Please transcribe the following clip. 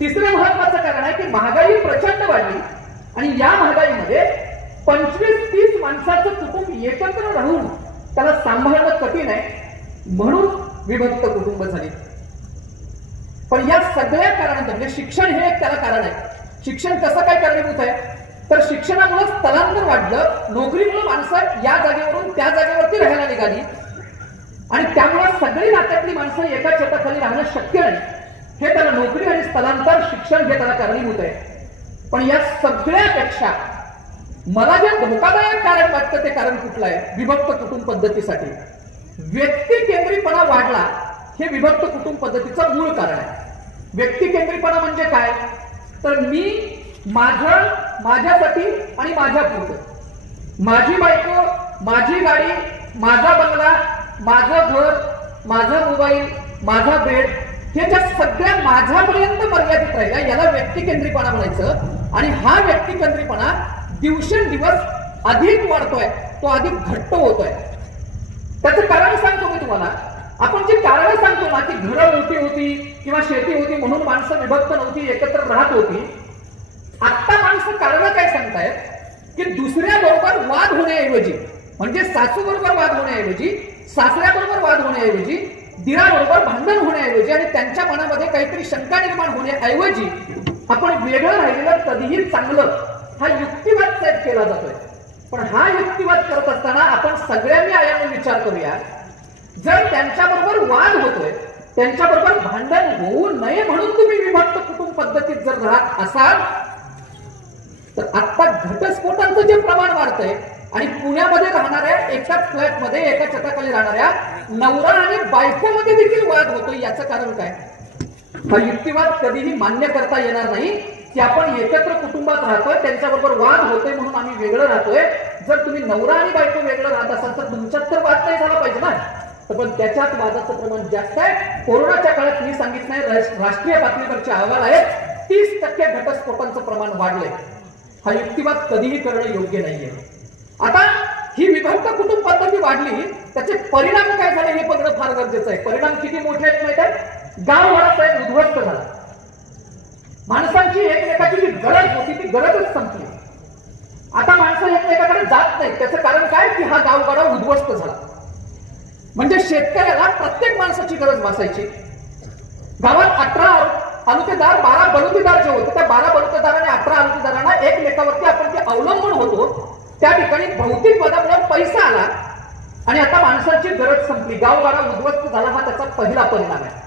तिसरं महत्वाचं कारण आहे की महागाई प्रचंड वाढली आणि या महागाईमध्ये 25-30 माणसाचं कुटुंब एकत्र राहून त्याला सांभाळणं कठीण आहे, म्हणून विभक्त कुटुंब झाली. पण या सगळ्या कारणांचं म्हणजे शिक्षण हे एक त्याला कारण आहे. शिक्षण कसं काय कारणीभूत आहे तर शिक्षणामुळे स्थलांतर वाढलं, नोकरीमुळे माणसं या जागेवरून त्या जागेवरती राहायला निघाली आणि त्यामुळे सगळी नात्यातली माणसं एका छताखाली राहणं शक्य नाही. हे त्याला नोकरी आणि स्थलांतर शिक्षण हे त्याला कारणीभूत आहे. पण या सगळ्यापेक्षा मला जे धोकादायक कारण वाटतं ते कारण कुठलं आहे विभक्त कुटुंब पद्धतीसाठी? व्यक्ती केंद्रीपणा वाढला हे विभक्त कुटुंब पद्धतीचं मूळ कारण आहे. व्यक्ती केंद्रीपणा म्हणजे काय तर मी माझ्यासाठी आणि माझ्या पुरतं, माझी बायको, माझी गाडी, माझा बंगला, माझं घर, माझा मोबाईल, माझा बेड, हे ज्या सगळ्या माझ्यापर्यंत मर्यादित राहिला याला व्यक्ती केंद्रीपणा म्हणायचं. आणि हा व्यक्ती केंद्रीपणा दिवसेंदिवस अधिक वाढतोय, तो अधिक घट्ट होतोय. त्याचं कारण सांगतो मी तुम्हाला. आपण जी कारण सांगतो ना की घरं मोठी होती किंवा शेती होती म्हणून माणसं विभक्त नव्हती, एकत्र राहत होती, आता माणसं कारण काय सांगतायत की दुसऱ्या बरोबर वाद होण्याऐवजी, म्हणजे सासू बरोबर वाद होण्याऐवजी, सासऱ्याबरोबर वाद होण्याऐवजी, दिराबरोबर भांडण होण्याऐवजी आणि त्यांच्या मनामध्ये काहीतरी शंका निर्माण होण्याऐवजी आपण वेगळं राहिलेलं कधीही चांगलं, हा युक्तिवाद सेट केला जातोय. पण हा युक्तिवाद करत असताना आपण सगळ्यांनी आयाने विचार करूया, जर त्यांच्याबरोबर वाद होतोय, त्यांच्याबरोबर भांडण होऊ नये म्हणून तुम्ही विभक्त कुटुंब पद्धतीत जर राहत असाल तर आता घटस्फोटांचं जे प्रमाण वाढतंय आणि पुण्यामध्ये राहणाऱ्या एकाच फ्लॅटमध्ये एका छताखाली राहणाऱ्या नवरा आणि बायकोमध्ये देखील वाद होतोय, याचं कारण काय? हा युक्तिवाद कधीही मान्य करता येणार नाही की आपण एकत्र कुटुंबात राहतोय, त्यांच्याबरोबर वाद होतोय म्हणून आम्ही वेगळं राहतोय. जर तुम्ही नवरा आणि बायको वेगळं राहत असाल तर तुमच्यात तर वाद नाही झाला पाहिजे ना. पण त्याच्यात वादाचं प्रमाण जास्त आहे. कोरोनाच्या काळात मी सांगितलंय, राष्ट्रीय पातळीवरचे अहवाल आहेत, 30% घटस्फोटांचं प्रमाण वाढलंय. हा युक्तिवाद कधीही करणं योग्य नाहीये. आता ही विभक्त कुटुंब पद्धती वाढली, त्याचे परिणाम काय झाले हे बघणं फार गरजेचं आहे. परिणाम किती मोठे आहेत माहित आहे? गाव वाढत उद्ध्वस्त झाला. माणसांची एकमेकाची जी गरज होती ती गरजच संपली. आता माणसं एकमेकाकडे जात नाही. त्याचं कारण काय की हा गावगाडा उद्ध्वस्त झाला. म्हणजे शेतकऱ्याला प्रत्येक माणसाची गरज भासायची. गावात 18 आलुतेदार, 12 बलुतेदार जे होते, त्या 12 बलुतेदार आणि 18 आलुतेदारांना एकमेकावरती आपण ते अवलंबून होतो. त्या ठिकाणी भौतिक बदलामुळे पैसा आला आणि आता माणसांची गरज संपली, गावगाडा उद्ध्वस्त झाला. हा त्याचा पहिला परिणाम आहे.